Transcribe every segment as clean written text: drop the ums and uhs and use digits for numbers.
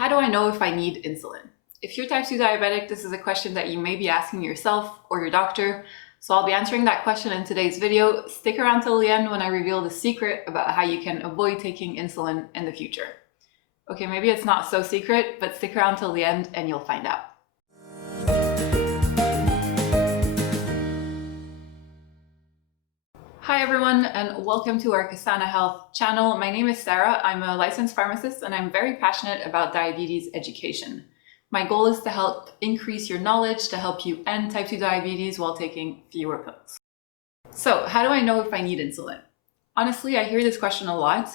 how do I know if I need insulin? If you're type 2 diabetic, this is a question that you may be asking yourself or your doctor. So I'll be answering that question in today's video. Stick around till the end when I reveal the secret about how you can avoid taking insulin in the future. Okay, maybe it's not so secret, but stick around till the end and you'll find out. Hi everyone, and welcome to our Kasana Health channel. My name is Sarah. I'm a licensed pharmacist and I'm very passionate about diabetes education. My goal is to help increase your knowledge to help you end type 2 diabetes while taking fewer pills. So how do I know if I need insulin? Honestly, I hear this question a lot,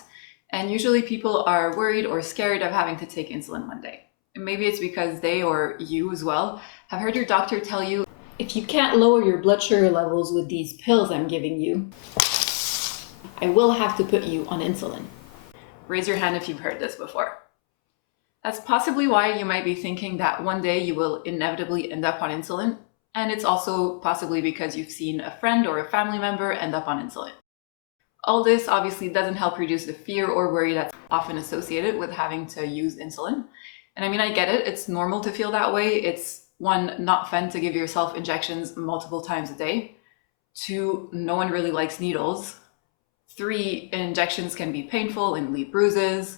and usually people are worried or scared of having to take insulin one day. And maybe it's because they, or you as well, have heard your doctor tell you, if you can't lower your blood sugar levels with these pills I'm giving you, I will have to put you on insulin. Raise your hand if you've heard this before. That's possibly why you might be thinking that one day you will inevitably end up on insulin, and it's also possibly because you've seen a friend or a family member end up on insulin. All this obviously doesn't help reduce the fear or worry that's often associated with having to use insulin. And I mean, I get it, it's normal to feel that way. It's one, not fun to give yourself injections multiple times a day. Two, no one really likes needles. Three, injections can be painful and leave bruises.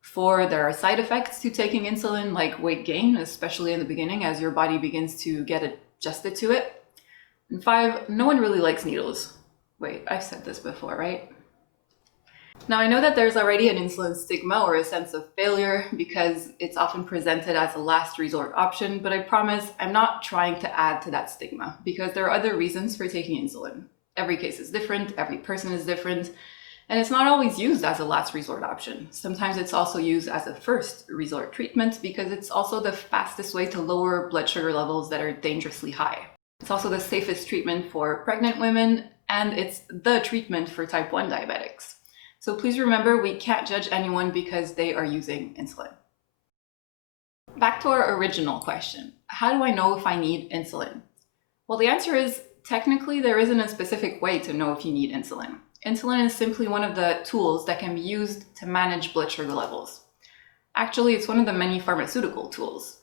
Four, there are side effects to taking insulin, like weight gain, especially in the beginning as your body begins to get adjusted to it. And five, no one really likes needles. Wait, I've said this before, right? Now, I know that there's already an insulin stigma or a sense of failure because it's often presented as a last resort option, but I promise I'm not trying to add to that stigma because there are other reasons for taking insulin. Every case is different, every person is different, and it's not always used as a last resort option. Sometimes it's also used as a first resort treatment because it's also the fastest way to lower blood sugar levels that are dangerously high. It's also the safest treatment for pregnant women, and it's the treatment for type 1 diabetics. So please remember, we can't judge anyone because they are using insulin. Back to our original question, how do I know if I need insulin? Well, the answer is technically there isn't a specific way to know if you need insulin. Insulin is simply one of the tools that can be used to manage blood sugar levels. Actually, it's one of the many pharmaceutical tools.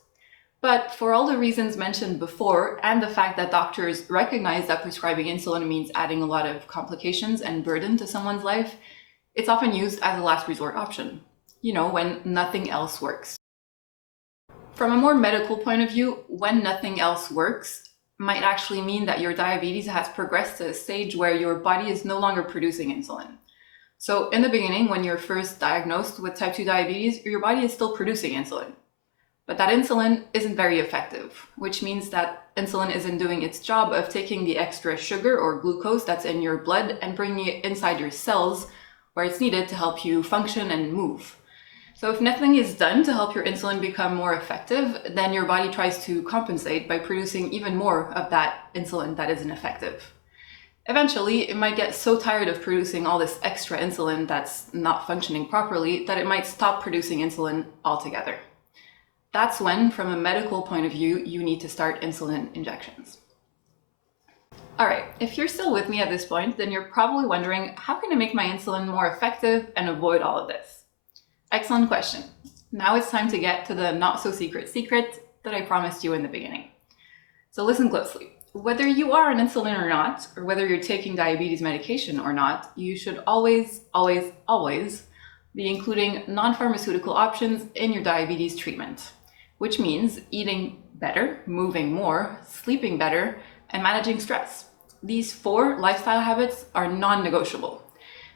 But for all the reasons mentioned before, and the fact that doctors recognize that prescribing insulin means adding a lot of complications and burden to someone's life, it's often used as a last resort option, when nothing else works. From a more medical point of view, when nothing else works might actually mean that your diabetes has progressed to a stage where your body is no longer producing insulin. So in the beginning, when you're first diagnosed with type 2 diabetes, your body is still producing insulin. But that insulin isn't very effective, which means that insulin isn't doing its job of taking the extra sugar or glucose that's in your blood and bringing it inside your cells where it's needed to help you function and move. So if nothing is done to help your insulin become more effective, then your body tries to compensate by producing even more of that insulin that isn't effective. Eventually, it might get so tired of producing all this extra insulin that's not functioning properly that it might stop producing insulin altogether. That's when, from a medical point of view, you need to start insulin injections. All right, if you're still with me at this point, then you're probably wondering, how can I make my insulin more effective and avoid all of this? Excellent question. Now it's time to get to the not so secret that I promised you in the beginning. So listen closely. Whether you are on insulin or not, or whether you're taking diabetes medication or not, you should always, always, always be including non-pharmaceutical options in your diabetes treatment, which means eating better, moving more, sleeping better, and managing stress. These 4 lifestyle habits are non-negotiable.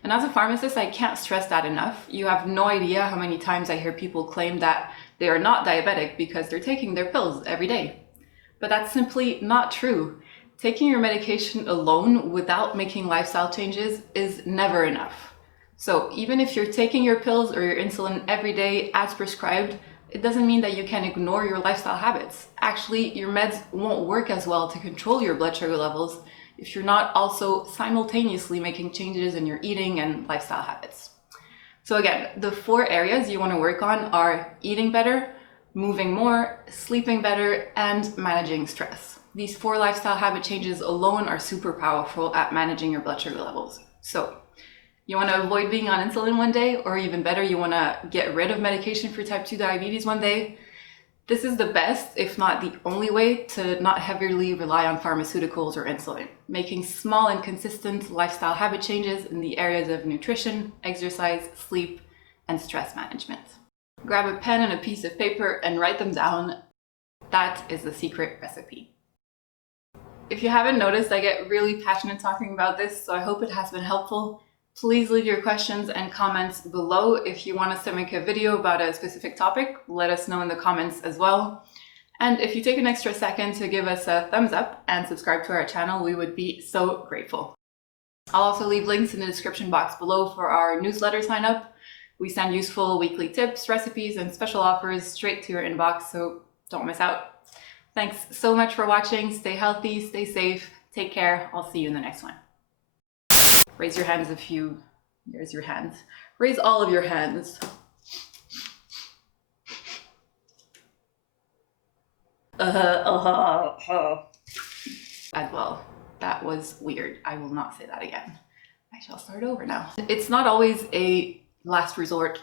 And as a pharmacist, I can't stress that enough. You have no idea how many times I hear people claim that they are not diabetic because they're taking their pills every day. But that's simply not true. Taking your medication alone without making lifestyle changes is never enough. So even if you're taking your pills or your insulin every day as prescribed, it doesn't mean that you can ignore your lifestyle habits. Actually, your meds won't work as well to control your blood sugar levels if you're not also simultaneously making changes in your eating and lifestyle habits. So again, the 4 areas you want to work on are eating better, moving more, sleeping better, and managing stress. These 4 lifestyle habit changes alone are super powerful at managing your blood sugar levels. So You want to avoid being on insulin one day, or even better, you want to get rid of medication for type 2 diabetes one day. This is the best, if not the only way, to not heavily rely on pharmaceuticals or insulin, making small and consistent lifestyle habit changes in the areas of nutrition, exercise, sleep, and stress management. Grab a pen and a piece of paper and write them down. That is the secret recipe. If you haven't noticed, I get really passionate talking about this, so I hope it has been helpful. Please leave your questions and comments below. If you want us to make a video about a specific topic, let us know in the comments as well. And if you take an extra second to give us a thumbs up and subscribe to our channel, we would be so grateful. I'll also leave links in the description box below for our newsletter sign up. We send useful weekly tips, recipes, and special offers straight to your inbox, so don't miss out. Thanks so much for watching. Stay healthy, stay safe, take care. I'll see you in the next one. Raise your hands if you, here's your hands. Raise all of your hands. As well. That was weird. I will not say that again. I shall start over now. It's not always a last resort.